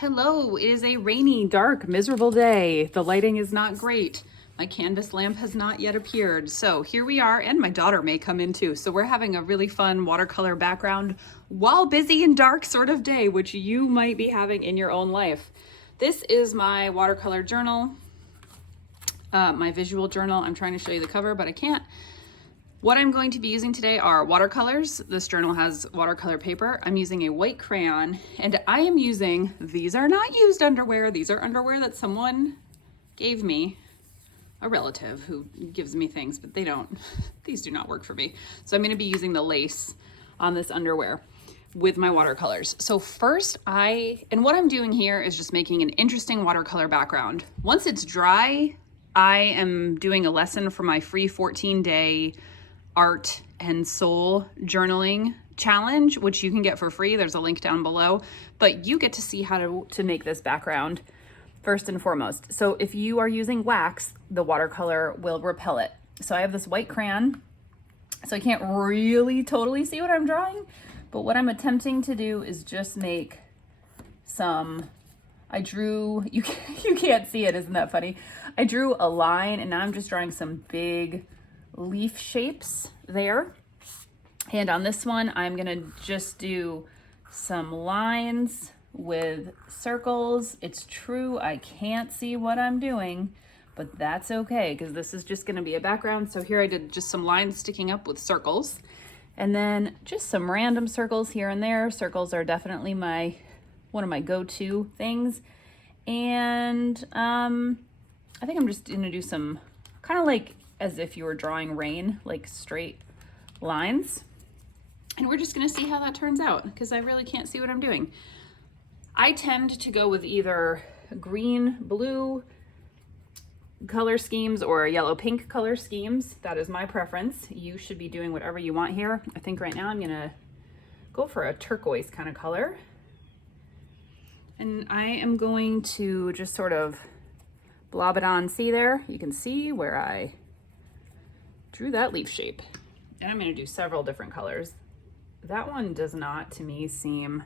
Hello, it is a rainy, dark, miserable day. The lighting is not great. My canvas lamp has not yet appeared. So here we are, and my daughter may come in too. So we're having a really fun watercolor background while busy and dark sort of day, which you might be having in your own life. This is my watercolor journal, my visual journal. I'm trying to show you the cover, but I can't. What I'm going to be using today are watercolors. This journal has watercolor paper. I'm using a white crayon, and I am using, these are not used underwear. These are underwear that someone gave me, a relative who gives me things, but these do not work for me. So I'm gonna be using the lace on this underwear with my watercolors. So first and what I'm doing here is just making an interesting watercolor background. Once it's dry, I am doing a lesson for my free 14-day art and soul journaling challenge, which you can get for free. There's a link down below, but you get to see how to make this background first and foremost. So if you are using wax, the watercolor will repel it. So I have this white crayon, so I can't really totally see what I'm drawing, but what I'm attempting to do is just make I drew, you can't see it, isn't that funny? I drew a line, and now I'm just drawing some big leaf shapes there. And on this one, I'm gonna just do some lines with circles. It's true, I can't see what I'm doing, but that's okay, because this is just gonna be a background. So here I did just some lines sticking up with circles, and then just some random circles here and there. Circles are definitely one of my go-to things. And I think I'm just gonna do some kind of like as if you were drawing rain, like straight lines. And we're just gonna see how that turns out, because I really can't see what I'm doing. I tend to go with either green, blue color schemes or yellow, pink color schemes. That is my preference. You should be doing whatever you want here. I think right now I'm gonna go for a turquoise kind of color. And I am going to just sort of blob it on. See there? You can see where I drew that leaf shape. And I'm going to do several different colors. That one does not, to me, seem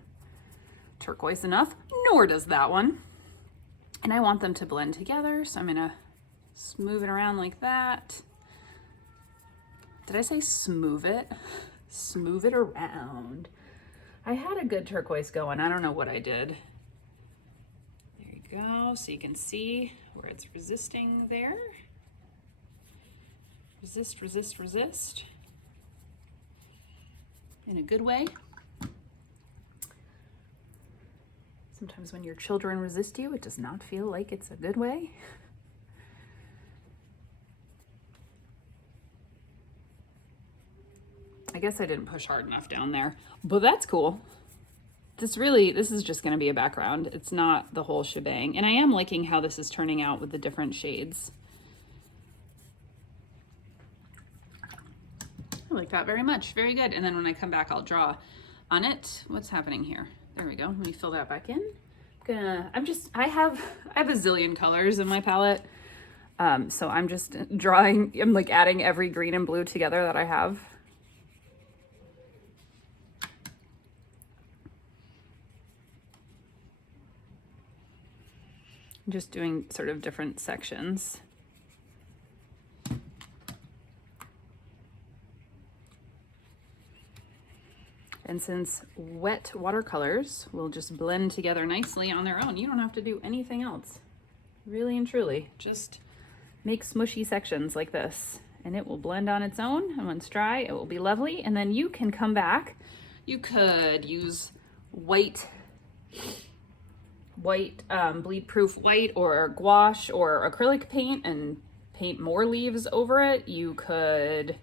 turquoise enough, nor does that one. And I want them to blend together, so I'm going to smooth it around like that. Did I say smooth it? Smooth it around. I had a good turquoise going. I don't know what I did. There you go, so you can see where it's resisting there. Resist, resist, resist. In a good way. Sometimes when your children resist you, it does not feel like it's a good way. I guess I didn't push hard enough down there, but that's cool. This is just gonna be a background. It's not the whole shebang. And I am liking how this is turning out with the different shades. I like that very much. Very good. And then when I come back, I'll draw on it. What's happening here? There we go. Let me fill that back in. I have a zillion colors in my palette. So I'm just drawing, I'm like adding every green and blue together that I have. I'm just doing sort of different sections. And since wet watercolors will just blend together nicely on their own, you don't have to do anything else. Really and truly, just make smushy sections like this, and it will blend on its own. And when it's dry, it will be lovely. And then you can come back. You could use white bleed-proof white or gouache or acrylic paint and paint more leaves over it. You could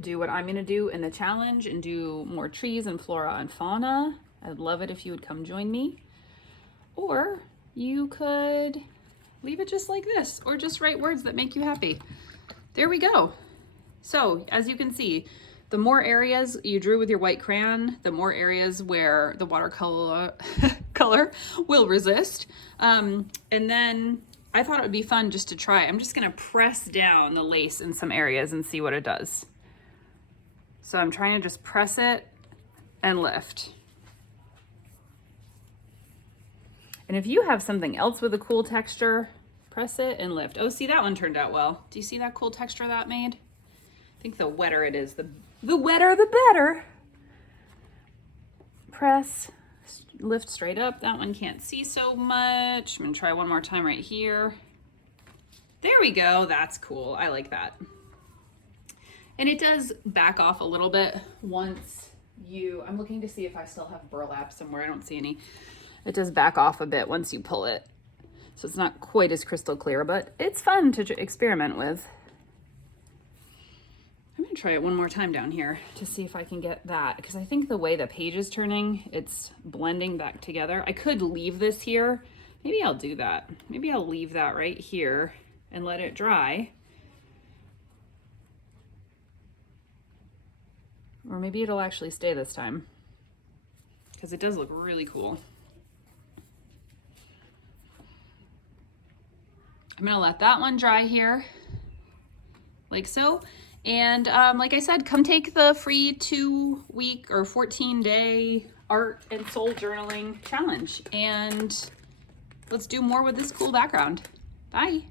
do what I'm going to do in the challenge and do more trees and flora and fauna. I'd love it if you would come join me. Or you could leave it just like this, or just write words that make you happy. There we go. So as you can see, the more areas you drew with your white crayon, the more areas where the watercolor color will resist. And then I thought it would be fun just to try. I'm just going to press down the lace in some areas and see what it does. So I'm trying to just press it and lift. And if you have something else with a cool texture, press it and lift. Oh, see, that one turned out well. Do you see that cool texture that made? I think the wetter it is, the wetter the better. Press, lift straight up. That one can't see so much. I'm gonna try one more time right here. There we go, that's cool, I like that. And it does back off a little bit once I'm looking to see if I still have burlap somewhere, I don't see any. It does back off a bit once you pull it. So it's not quite as crystal clear, but it's fun to experiment with. I'm gonna try it one more time down here to see if I can get that, because I think the way the page is turning, it's blending back together. I could leave this here. Maybe I'll do that. Maybe I'll leave that right here and let it dry. Or maybe it'll actually stay this time, because it does look really cool. I'm gonna let that one dry here, like so. And like I said, come take the free 2-week or 14-day art and soul journaling challenge. And let's do more with this cool background. Bye.